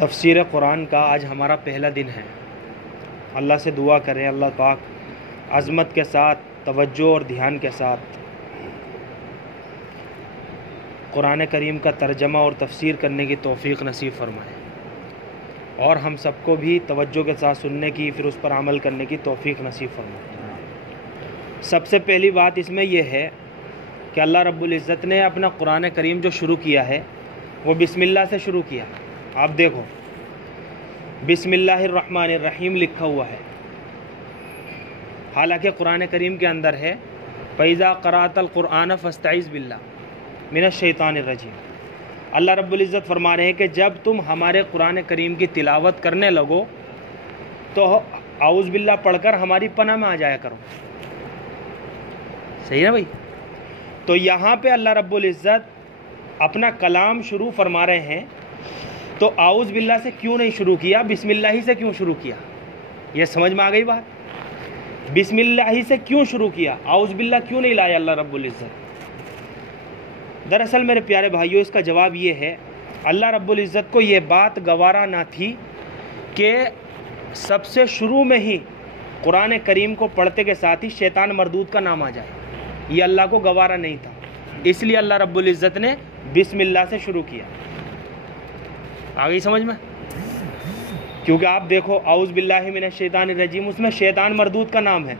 तफसीर कुरान का आज हमारा पहला दिन है। अल्लाह से दुआ करें अल्लाह पाक अज़मत के साथ, तवज्जो और ध्यान के साथ कुरान करीम का तर्जमा और तफसीर करने की तौफ़ीक़ नसीब फरमाए और हम सबको भी तवज्जो के साथ सुनने की, फिर उस पर अमल करने की तौफ़ीक़ नसीब फरमाए। सबसे पहली बात इसमें यह है कि अल्लाह रब्बुल इज़्ज़त ने अपना कुरान करीम जो शुरू किया है वो बिस्मिल्लाह से शुरू किया। आप देखो बिस्मिल्लाहिर्रहमानिर्रहीम लिखा हुआ है, हालांकि कुरान करीम के अंदर है फ़इज़ा क़राअतल क़ुरआन फ़स्तइज़ बिल्लाह मिनश्शैतानिर्रजीम। अल्लाह रब्बुल इज़्ज़त फरमा रहे हैं कि जब तुम हमारे कुरान करीम की तिलावत करने लगो तो आऊज़ बिल्लाह पढ़कर हमारी पनाह में आ जाया करो। सही है भाई। तो यहाँ पे अल्लाह रब्बुल इज़्ज़त अपना कलाम शुरू फरमा रहे हैं, तो आऊज़ बिल्लाह से क्यों नहीं शुरू किया, बिस्मिल्लाह ही से क्यों शुरू किया? ये समझ में आ गई बात। बिस्मिल्लाह ही से क्यों शुरू किया, आऊज़ बिल्लाह क्यों नहीं लाया अल्लाह रब्बुल इज़्ज़त? दरअसल मेरे प्यारे भाइयों, इसका जवाब ये है, अल्लाह रब्बुल इज़्ज़त को ये बात गवारा ना थी कि सबसे शुरू में ही कुरान करीम को पढ़ते के साथ ही शैतान मरदूद का नाम आ जाए। ये अल्लाह को गवारा नहीं था, इसलिए अल्लाह रब्बुल इज़्ज़त ने बिस्मिल्लाह से शुरू किया। आ गई समझ में? क्योंकि आप देखो आऊज़ बिल्लाहि मिनश्शैतानिर्रजीम, उसमें शैतान मरदूद का नाम है,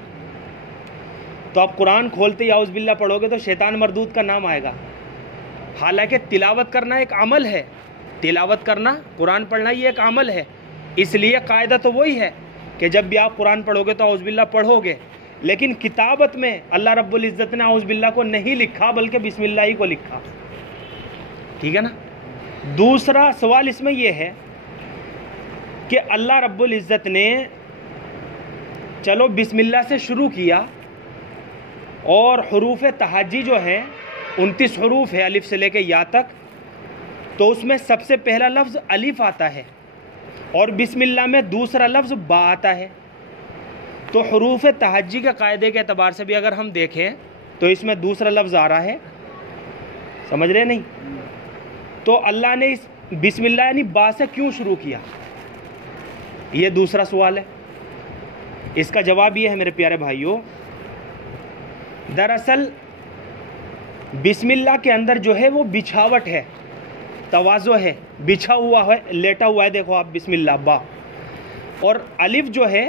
तो आप कुरान खोलते ही आऊज़ बिल्लाह पढ़ोगे तो शैतान मरदूद का नाम आएगा। हालांकि तिलावत करना एक अमल है, तिलावत करना, कुरान पढ़ना ये एक अमल है, इसलिए कायदा तो वही है कि जब भी आप कुरान पढ़ोगे तो आऊज़ बिल्लाह पढ़ोगे, लेकिन किताबत में अल्लाह रब्बुल इज़्ज़त ने आऊज़ बिल्लाह को नहीं लिखा बल्कि बिस्मिल्लाह ही को लिखा। ठीक है ना। दूसरा सवाल इसमें यह है कि अल्लाह रब्बुल इज़्ज़त ने चलो बिस्मिल्लाह से शुरू किया और हुरूफ तहाजी जो है 29 हुरूफ है अलिफ से लेके या तक, तो उसमें सबसे पहला लफ्ज़ अलिफ आता है और बिस्मिल्लाह में दूसरा लफ्ज़ बा आता है। तो हुरूफ तहाजी के कायदे के अतबार से भी अगर हम देखें तो इसमें दूसरा लफ्ज़ आ रहा है, समझ रहे नहीं? तो अल्लाह ने इस बिस्मिल्लाह यानी बा से क्यों शुरू किया, ये दूसरा सवाल है। इसका जवाब ये है मेरे प्यारे भाइयों, दरअसल बिस्मिल्लाह के अंदर जो है वो बिछावट है, तवाज़ो है, बिछा हुआ है, लेटा हुआ है। देखो आप बिस्मिल्लाह बा, और अलिफ जो है,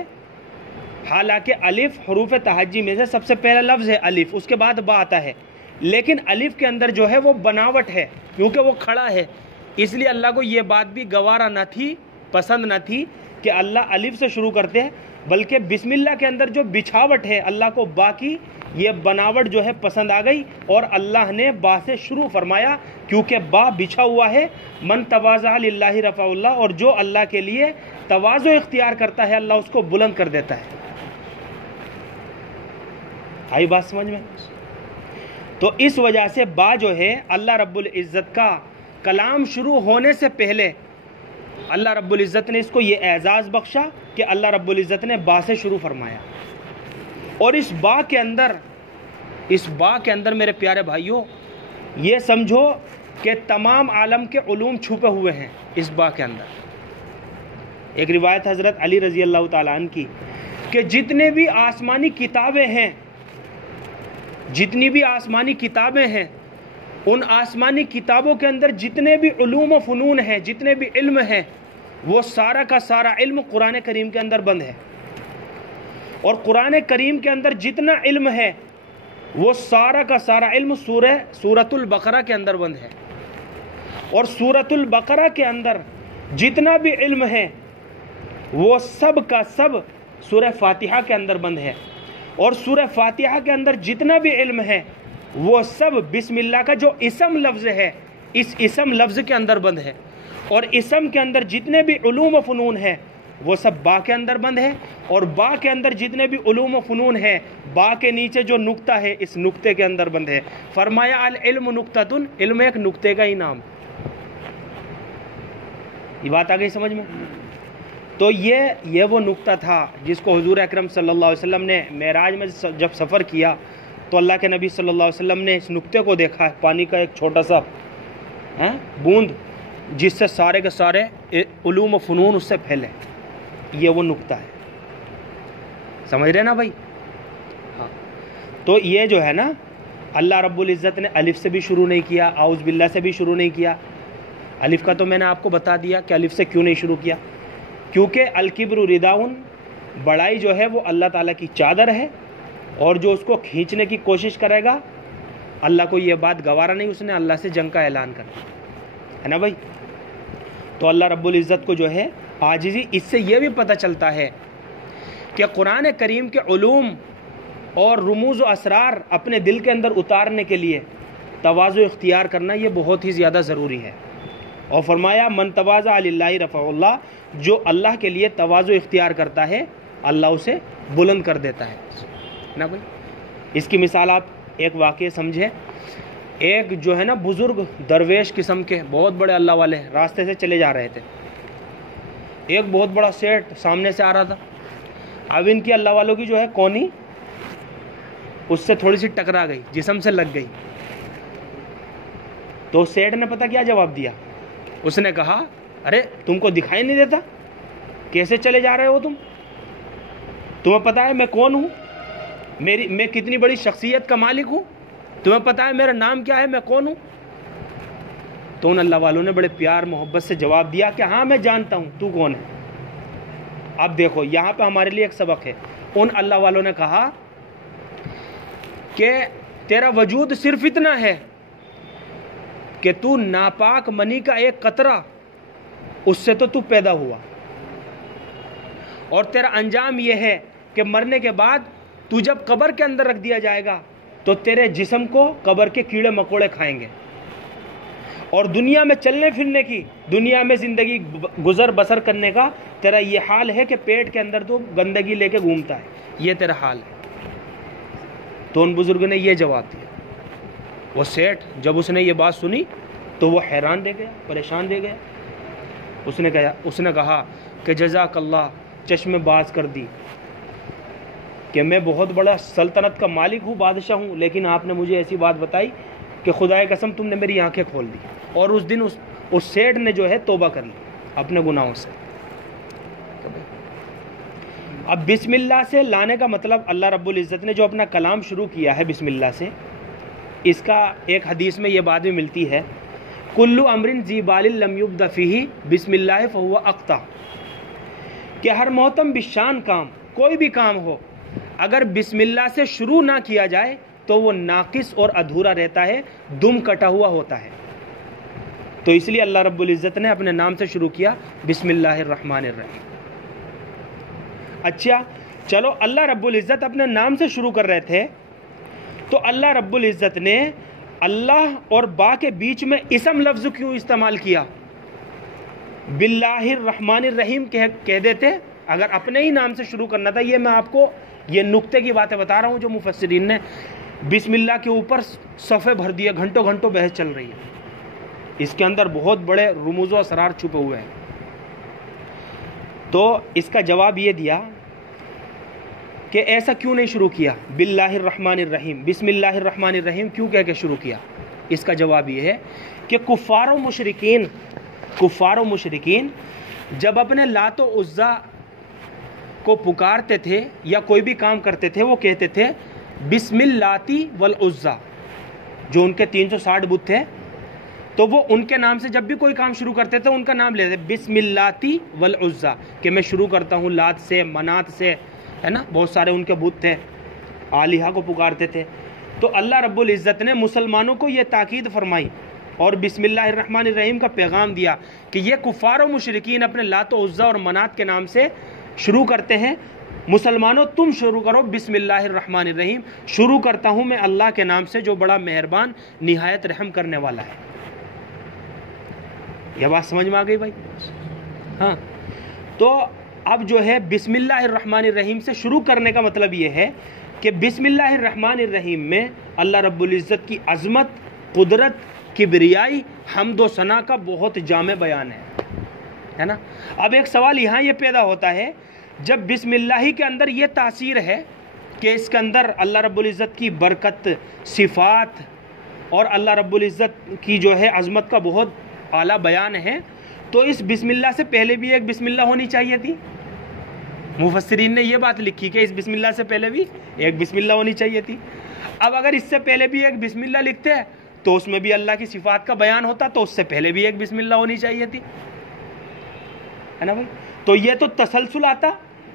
हालांकि अलिफ हुरूफ तहाजी में से सबसे पहला लफ्ज़ है अलिफ, उसके बाद बा आता है, लेकिन अलिफ के अंदर जो है वो बनावट है क्योंकि वो खड़ा है, इसलिए अल्लाह को ये बात भी गवारा न थी, पसंद न थी कि अल्लाह अलिफ से शुरू करते हैं, बल्कि बिस्मिल्लाह के अंदर जो बिछावट है अल्लाह को बा की ये बनावट जो है पसंद आ गई और अल्लाह ने बा से शुरू फरमाया, क्योंकि बा बिछा हुआ है। मन तवाज़ा लिल्लाहि रफ़अहुल्लाह, और जो अल्लाह के लिए तवाज़ो इख्तियार करता है अल्लाह उसको बुलंद कर देता है। आई बात समझ में? तो इस वजह से बा जो है अल्लाह रब्बुल इज़्ज़त का कलाम शुरू होने से पहले अल्लाह रब्बुल इज़्ज़त ने इसको ये एजाज़ बख्शा कि अल्लाह रब्बुल इज़्ज़त ने बा से शुरू फरमाया। और इस बा के अंदर मेरे प्यारे भाइयों, ये समझो कि तमाम आलम के उलूम छुपे हुए हैं इस बा के अंदर। एक रिवायत हज़रत अली रज़ी अल्लाह ताला अन्हु की कि जितने भी आसमानी किताबें हैं, जितनी भी आसमानी किताबें हैं, उन आसमानी किताबों के अंदर जितने भी उलूम व फ़नून हैं, जितने भी इल्म हैं, वो सारा का सारा इल्म कुरान करीम के अंदर बंद है। और कुरान करीम के अंदर जितना इल्म है वो सारा का सारा इल्म सूरतुल बकरा के अंदर बंद है। और सूरतुल बकरा के अंदर जितना भी इल्म है वो सब का सब सूरह फातिहा के अंदर बंद है। और सूरह फातिहा के अंदर जितना भी इल्म है वो सब बिस्मिल्लाह का जो इसम लफ्ज़ है, इस इसम लफ्ज़ के अंदर बंद है। और इसम के अंदर जितने भी उलूम व फ़नून है वो सब बा के अंदर बंद है। और बा के अंदर जितने भी उलूम व फ़नून है, बा के नीचे जो नुक्ता है इस नुक्ते के अंदर बंद है। फरमाया अल इल्म नुक्ततुन, इल्म एक नुक्ते का ही नाम। ये बात आ गई समझ में? तो ये वो नुक्ता था जिसको हुजूर अकरम सल्लल्लाहु अलैहि वसल्लम ने मेराज में जब सफ़र किया तो अल्लाह के नबी सल्लल्लाहु अलैहि वसल्लम ने इस नुक्ते को देखा है, पानी का एक छोटा सा बूंद, जिससे सारे के सारे उलूम व फ़नून उससे फैले, ये वो नुक्ता है। समझ रहे ना भाई? हाँ, तो ये जो है ना, अल्लाह रब्बुल इज़्ज़त ने अलिफ से भी शुरू नहीं किया, आउज़ बिल्लाह से भी शुरू नहीं किया। अलिफ का तो मैंने आपको बता दिया कि अलिफ से क्यों नहीं शुरू किया, क्योंकि अल-किब्रु रिदाउन, बड़ाई जो है वो अल्लाह ताला की चादर है, और जो उसको खींचने की कोशिश करेगा अल्लाह को ये बात गवारा नहीं, उसने अल्लाह से जंग का ऐलान करना है ना भाई। तो अल्लाह रब्बुल इज़्ज़त को जो है आजिज़ी, इससे ये भी पता चलता है कि कुरान करीम के उलूम और रुमूज़ व असरार अपने दिल के अंदर उतारने के लिए तवाज़ु इख्तियार करना ये बहुत ही ज़्यादा ज़रूरी है। और फरमाया मन तवाज़ा लिल्लाहि रफ़अहुल्लाह, जो अल्लाह के लिए तवाज़ु इख्तियार करता है अल्लाह उसे बुलंद कर देता है ना भाई। इसकी मिसाल आप एक वाक़या समझे। एक जो है ना बुज़ुर्ग दरवेश किस्म के बहुत बड़े अल्लाह वाले रास्ते से चले जा रहे थे, एक बहुत बड़ा सेठ सामने से आ रहा था। अब इनकी अल्लाह वालों की जो है कौनी उससे थोड़ी सी टकरा गई, जिस्म से लग गई। तो सेठ ने पता क्या जवाब दिया, उसने कहा अरे तुमको दिखाई नहीं देता, कैसे चले जा रहे हो तुम? तुम्हें पता है मैं कौन हूँ, मैं कितनी बड़ी शख्सियत का मालिक हूँ? तुम्हें पता है मेरा नाम क्या है, मैं कौन हूँ? तो उन अल्लाह वालों ने बड़े प्यार मोहब्बत से जवाब दिया कि हाँ मैं जानता हूँ तू कौन है। अब देखो यहाँ पे हमारे लिए एक सबक है। उन अल्लाह वालों ने कहा कि तेरा वजूद सिर्फ इतना है कि तू नापाक मनी का एक कतरा, उससे तो तू पैदा हुआ, और तेरा अंजाम यह है कि मरने के बाद तू जब कब्र के अंदर रख दिया जाएगा तो तेरे जिस्म को कब्र के कीड़े मकोड़े खाएंगे, और दुनिया में चलने फिरने की, दुनिया में ज़िंदगी गुजर बसर करने का तेरा ये हाल है कि पेट के अंदर तो गंदगी लेके घूमता है, ये तेरा हाल है। तो उन बुजुर्ग ने ये जवाब दिया। वो सेठ जब उसने ये बात सुनी तो वो हैरान रह गया, परेशान रह गया। उसने कहा कि जज़ाकल्लाह, चश्मेबाज कर दी कि मैं बहुत बड़ा सल्तनत का मालिक हूँ, बादशाह हूँ, लेकिन आपने मुझे ऐसी बात बताई कि खुदाए कसम तुमने मेरी आंखें खोल दी। और उस दिन उस सेठ ने जो है तौबा कर ली अपने गुनाहों से। अब बिस्मिल्लाह से लाने का मतलब, अल्लाह रब्बुल इज़्ज़त ने जो अपना कलाम शुरू किया है बिस्मिल्लाह से, इसका एक हदीस में ये बात भी मिलती है, कुल्लु अमरिन ज़ीबालिल लम युब्दा फ़ीही बिस्मिल्लाह फ़हुवा अक़्ता, कि हर मोहतम बिशान काम, कोई भी काम हो, अगर बिस्मिल्लाह से शुरू ना किया जाए तो वो नाकिस और अधूरा रहता है, दुम कटा हुआ होता है। तो इसलिए अल्लाह रब्बुल इज़्ज़त ने अपने नाम से शुरू किया बिस्मिल्लाहिर्रहमानिर्रहीम। अच्छा चलो, अल्लाह रब्बुल इज़्ज़त अपने नाम से शुरू कर रहे थे, तो अल्लाह रब्बुल इज़्ज़त ने अल्लाह और बा के बीच में इसम लफ्ज़ क्यों इस्तेमाल किया? बिल्लाहिर्रहमानिर्रहीम कह देते अगर अपने ही नाम से शुरू करना था। ये मैं आपको ये नुक्ते की बातें बता रहा हूँ जो मुफस्सिरीन ने बिस्मिल्लाह के ऊपर सफ़े भर दिए, घंटों घंटों बहस चल रही है। इसके अंदर बहुत बड़े रुमूज़ व असरार छुपे हुए हैं। तो इसका जवाब ये दिया कि ऐसा क्यों नहीं शुरू किया बिल्लाहिर्रहमानिर्रहीम, बिस्मिल्लाहिर्रहमानिर्रहीम क्यों कह के शुरू किया? इसका जवाब ये है कि कुफ़ार व मुशरिकीन जब अपने लातो उज़्ज़ा को पुकारते थे या कोई भी काम करते थे, वो कहते थे बिस्मिल्लाती वल उज़्ज़ा, जो उनके 360 बुत थे, तो वो उनके नाम से जब भी कोई काम शुरू करते थे उनका नाम लेते बिस्मिल्लाती वल उज़्ज़ा, कि मैं शुरू करता हूँ लात से, मनात से, है ना, बहुत सारे उनके बुत थे, आलिहा को पुकारते थे। तो अल्लाह रब्बुल इज़्ज़त ने मुसलमानों को ये ताकीद फरमाई और बिस्मिल्लाहिर्रहमानिर्रहीम का पैगाम दिया कि ये कुफ़ार और मुशरिकीन अपने लात उज़्ज़ा और मनात के नाम से शुरू करते हैं, मुसलमानों तुम शुरू करो बिस्मिल्लाहिर्रहमानिर्रहीम, शुरू करता हूँ मैं अल्लाह के नाम से जो बड़ा मेहरबान निहायत रहम करने वाला है। यह बात समझ में आ गई भाई? हाँ, तो अब जो है बिस्मिल्लाहिर्रहमानिर्रहीम से शुरू करने का मतलब ये है कि बिस्मिल्लाहिर्रहमानिर्रहीम में अल्लाह रब्बुल इज़्ज़त की अज़मत, कुदरत, किबरियाई, हम्द व सना का बहुत जामे बयान है ना। अब एक सवाल यहाँ ये पैदा होता है, जब बिस्मिल्लाह के अंदर ये तासीर है कि इसके अंदर अल्लाह रब्बुल इज़्ज़त की बरकत, सिफ़ात और अल्लाह रब्बुल इज़्ज़त की जो है अज़मत का बहुत आला बयान है, तो इस बिस्मिल्लाह से पहले भी एक बिस्मिल्लाह होनी चाहिए थी। मुफस्सिरीन ने ये बात लिखी कि इस बिस्मिल्लाह से पहले भी एक बिस्मिल्लाह होनी चाहिए थी। अब अगर इससे पहले भी एक बिस्मिल्लाह लिखते हैं तो उसमें भी अल्लाह की सिफात का बयान होता, तो उससे पहले भी एक बिस्मिल्लाह होनी चाहिए थी, है ना भाई। तो ये तो तसलसल आता,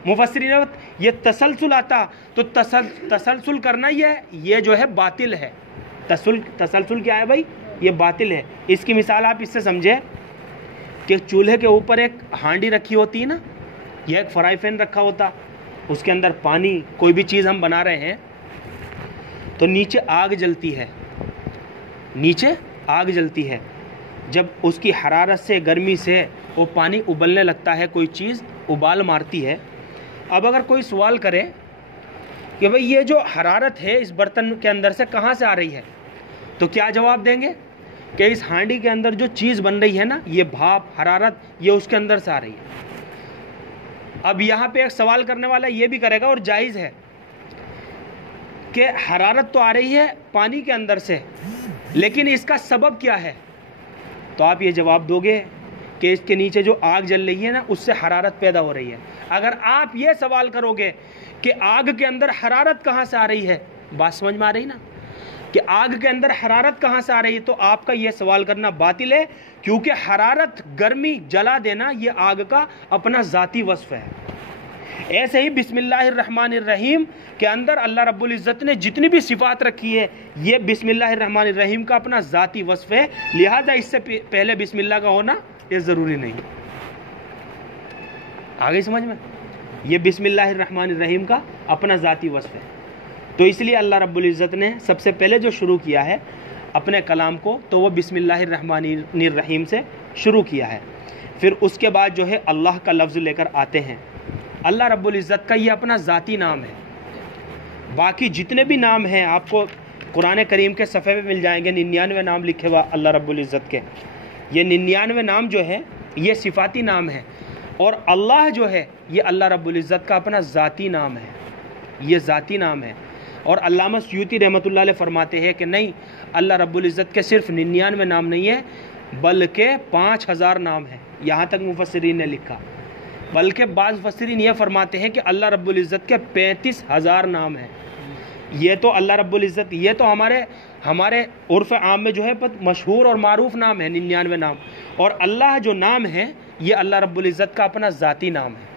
मुफस्सिरीन ने ये तसलसल आता, तो तसलसल करना ये जो है बातिल है। तसलसल क्या है भाई? ये बातिल है। इसकी मिसाल आप इससे समझे कि चूल्हे के ऊपर एक हांडी रखी होती है ना, यह एक फ्राई पैन रखा होता, उसके अंदर पानी, कोई भी चीज़ हम बना रहे हैं तो नीचे आग जलती है, नीचे आग जलती है। जब उसकी हरारत से, गर्मी से वो पानी उबलने लगता है, कोई चीज़ उबाल मारती है। अब अगर कोई सवाल करे कि भाई ये जो हरारत है इस बर्तन के अंदर से कहाँ से आ रही है, तो क्या जवाब देंगे कि इस हांडी के अंदर जो चीज़ बन रही है ना, ये भाप, हरारत, ये उसके अंदर से आ रही है। अब यहाँ पे एक सवाल करने वाला ये भी करेगा, और जायज़ है, कि हरारत तो आ रही है पानी के अंदर से, लेकिन इसका सबब क्या है? तो आप ये जवाब दोगे कि इसके नीचे जो आग जल रही है ना, उससे हरारत पैदा हो रही है। अगर आप ये सवाल करोगे कि आग के अंदर हरारत कहाँ से आ रही है, बात समझ में आ रही ना, कि आग के अंदर हरारत कहाँ से आ रही है, तो आपका यह सवाल करना बातिल है, क्योंकि हरारत, गर्मी, जला देना, ये आग का अपना ज़ाती वस्फ है। ऐसे ही बिस्मिल्लाहिर्रहमानिर्रहीम के अंदर अल्लाह रब्बुल इज़्ज़त ने जितनी भी सिफात रखी है, ये बिस्मिल्लाहिर्रहमानिर्रहीम का अपना ज़ाती वस्फ है, लिहाजा इससे पहले बिस्मिल्लाह का होना ये ज़रूरी नहीं। आगे समझ में? ये बिस्मिल्लाहिर्रहमानिर्रहीम का अपना ज़ाती वस्फ है, तो इसलिए अल्लाह रब्बुल इज़्ज़त ने सबसे पहले जो शुरू किया है अपने कलाम को, तो वह बिस्मिल्लाहिर्रहमानिर्रहीम से शुरू किया है। फिर उसके बाद जो है अल्लाह का लफ्ज़ लेकर आते हैं। अल्लाह रब्बुल इज़्ज़त का ये अपना ज़ाती नाम है। बाकी जितने भी नाम हैं आपको कुरान करीम के सफ़े में मिल जाएंगे, 99 नाम लिखे हुआ अल्लाह रब्बुल इज़्ज़त के। ये 99 नाम जो है ये सिफ़ाती नाम है, और अल्लाह जो है ये अल्लाह रब्बुल इज़्ज़त का अपना ज़ाती नाम है, ये ज़ाती नाम है। और अल्लामा सयूती रहमतुल्लाह अलैह फरमाते हैं कि नहीं, अल्लाह रब्बुल इज़्ज़त के सिर्फ 99 नाम नहीं है, बल्कि 5000 नाम है। यहाँ तक मुफस्सिरीन ने लिखा, बल्कि बाज़ मुफस्सिरीन ये फरमाते हैं कि अल्लाह रब्बुल इज़्ज़त के 35,000 नाम हैं। ये तो अल्लाह रब्बुल इज़्ज़त, ये तो हमारे उर्फ़ आम में जो है मशहूर और मारूफ नाम है 99 नाम, और अल्लाह जो नाम है ये अल्लाह रब्बुल इज़्ज़त का अपना ज़ाती नाम है।